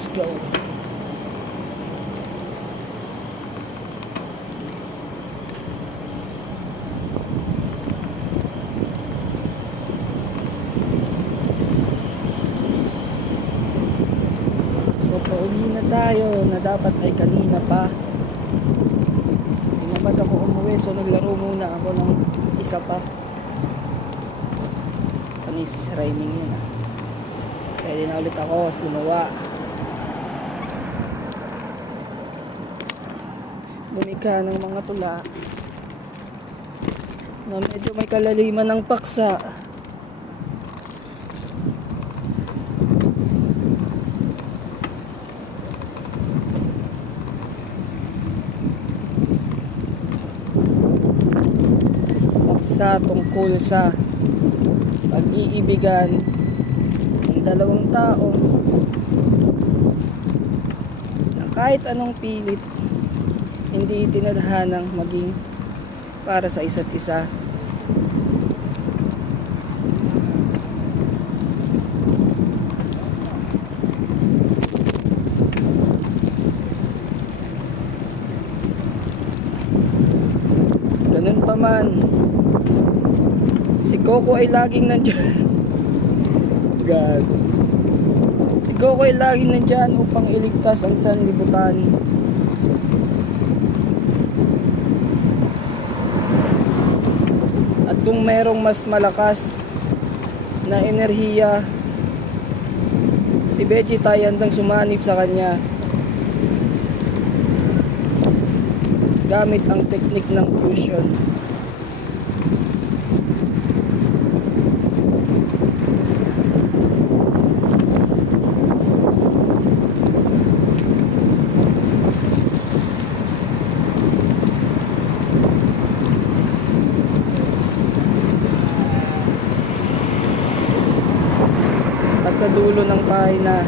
Let's go. So pauwi na tayo na dapat ay kanina pa. Tinamad ako umuwi, so naglaro muna ako ng isa pa. Panis rhyming yun ah. Pwede na ulit ako gumawa. Lumikha ng mga tula na medyo may kalaliman ng paksa. Paksa tungkol sa pag-iibigan ng dalawang tao na kahit anong pilit hindi tinadhanang maging para sa isa't isa. Ganun pa man, si Coco ay laging nandyan. God. Si Coco ay laging nandyan upang iligtas ang sanlibutan. At kung merong mas malakas na enerhiya, si Vegeta ay handang sumanib sa kanya gamit ang teknik ng fusion. At sa dulo ng pahina,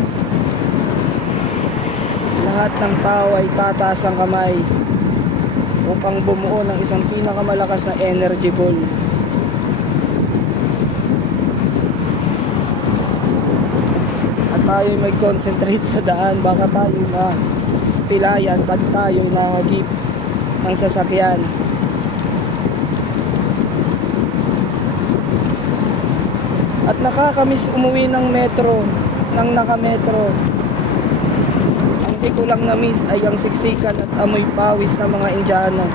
lahat ng tao ay tataas ang kamay upang bumuo ng isang pinakamalakas na energy ball. At tayo may concentrate sa daan, baka tayo mapilayan pag tayo nahagip ng sasakyan. At nakakamiss umuwi ng metro, ng nakametro. Ang di ko lang na-miss ay ang siksikan at amoy pawis ng mga Indiano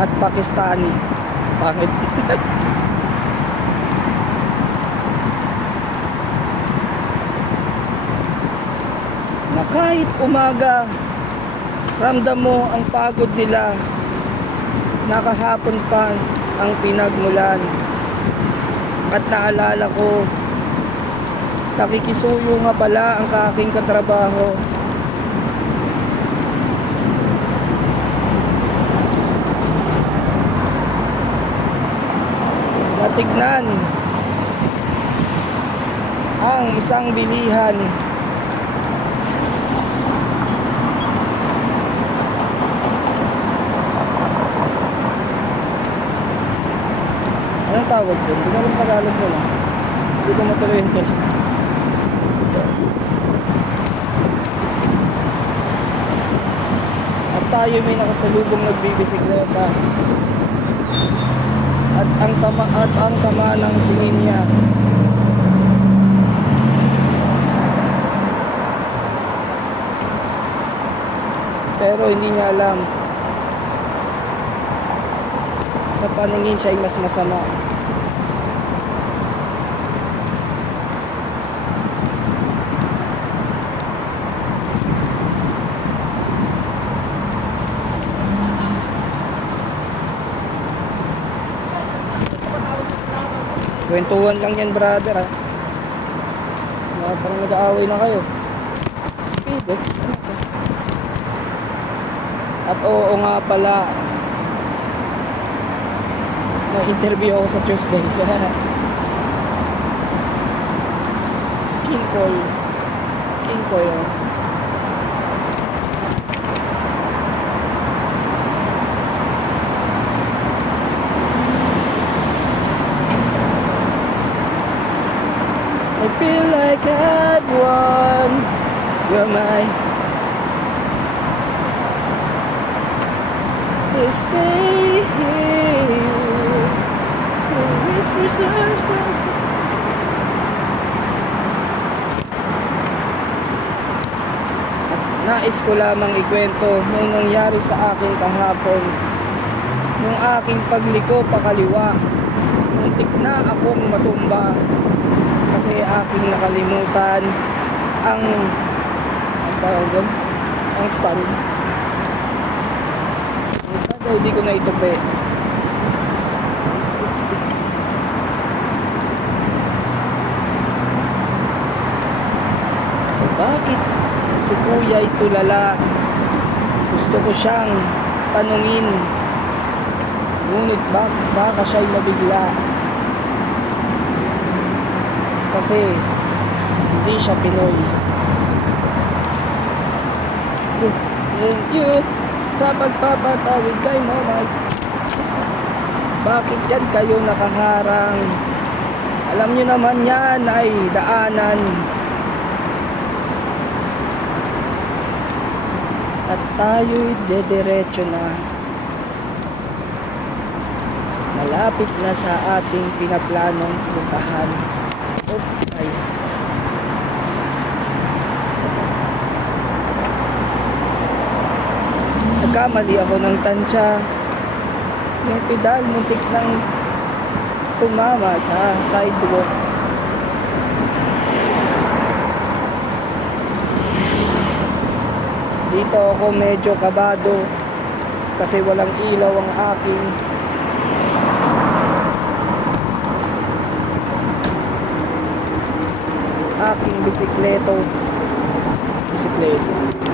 at Pakistani. Bakit? Na kahit umaga, ramdam mo ang pagod nila. Nakahapon pa ang pinagmulan. At naalala ko, nakikisuyo nga pala ang aking katrabaho. Natignan ang isang bilihan anong tawag doon? Hindi ko alam Tagalog mo na. Hindi ko matuloy yun tuloy. At tayo may nakasalubong nagbibisikleta. At ang sama ng tingin niya. Pero hindi niya alam, sa paningin siya ay mas masama. Kwentuhan lang yan, brother, ha. Parang nag-aaway na kayo. Speedex? Ano to? At oo nga pala, na-interview ako sa Tuesday. King Koy yun. I feel like I've won. You're my stay here. Whispers across the sky. At nais ko lamang ikwento nung nangyari sa akin kahapon. Nung aking pagliko pakaliwa, muntik na akong matumba kasi aking nakalimutan ang tawag doon, ang stand. Ang stand ay hindi ko na itupi. Bakit si kuya ay tulala? Gusto ko siyang tanungin, ngunit baka siya'y mabigla kasi hindi siya Pinoy. Thank you sa pagpapatawid kay Mama. Bakit yan kayo nakaharang? Alam nyo naman yan ay daanan. At tayo'y dediretso na. Malapit na sa ating pinaplanong puntahan. Okay. Nagkamali ako ng tansya. Yung pedal muntik nang tumama sa sidewalk. Dito ako medyo kabado kasi walang ilaw ang aking bisikleto.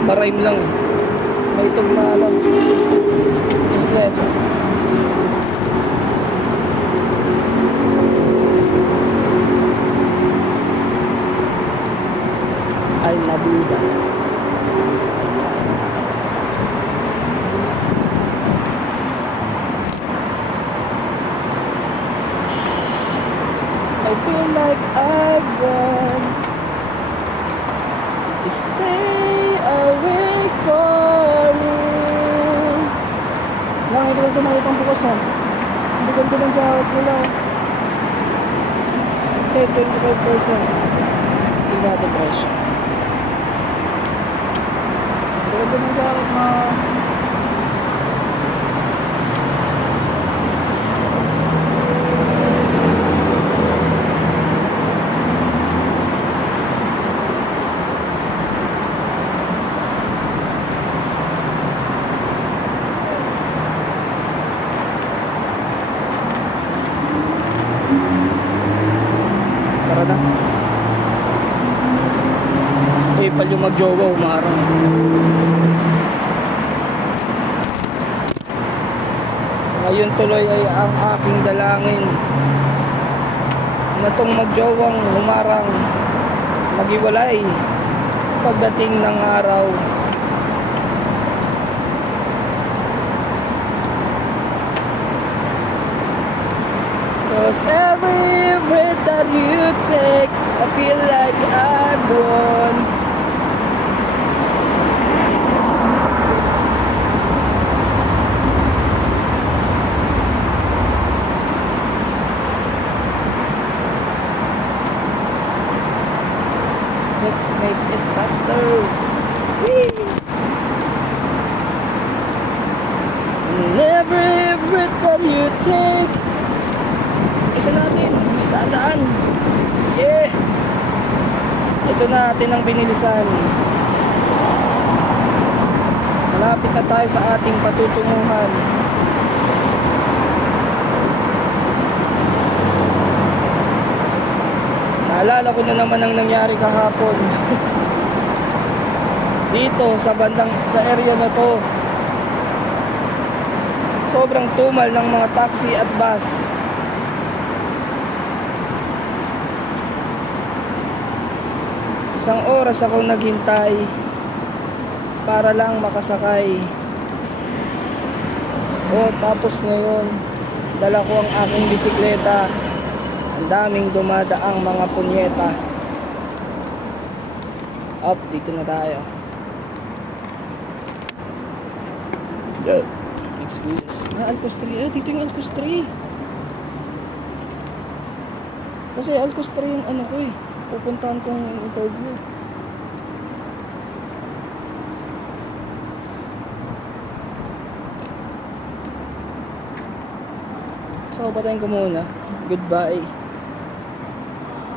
Maraim lang. May tugma lang. Bisikleto. Al-Nabida. I feel like I've won. Stay awake for me. Nakikita ko na itong bukas ha. Ang ganda ng jacket nila. Kasi 25%. Hindi natin presyo. Ang ganda ng jacket na. Tara na. Pal yung magjowa, umarang. Ngayon tuloy ay ang aking dalangin na tong magjowang umarang maghiwalay pagdating ng araw. Cause every breath that you take, I feel like I've won. Let's make it faster. Whee! And every breath that you take, isa natin, may dadaan. Yeah! Ito na atin ang binilisan. Malapit na tayo sa ating patutunguhan. Naalala ko na naman ang nangyari kahapon. Dito sa area na to. Sobrang tumal ng mga taxi at bus. Isang oras ako naghintay para lang makasakay. Tapos ngayon, dala ko ang aking bisikleta. Ang daming dumadaang mga punyeta. Up, dito na tayo. Excuse. Alcos 3. Dito yung Alcos 3. Kasi Alcos 3 yung ano ko eh. Pupuntahan kong interview. So, patayin ko muna. Goodbye.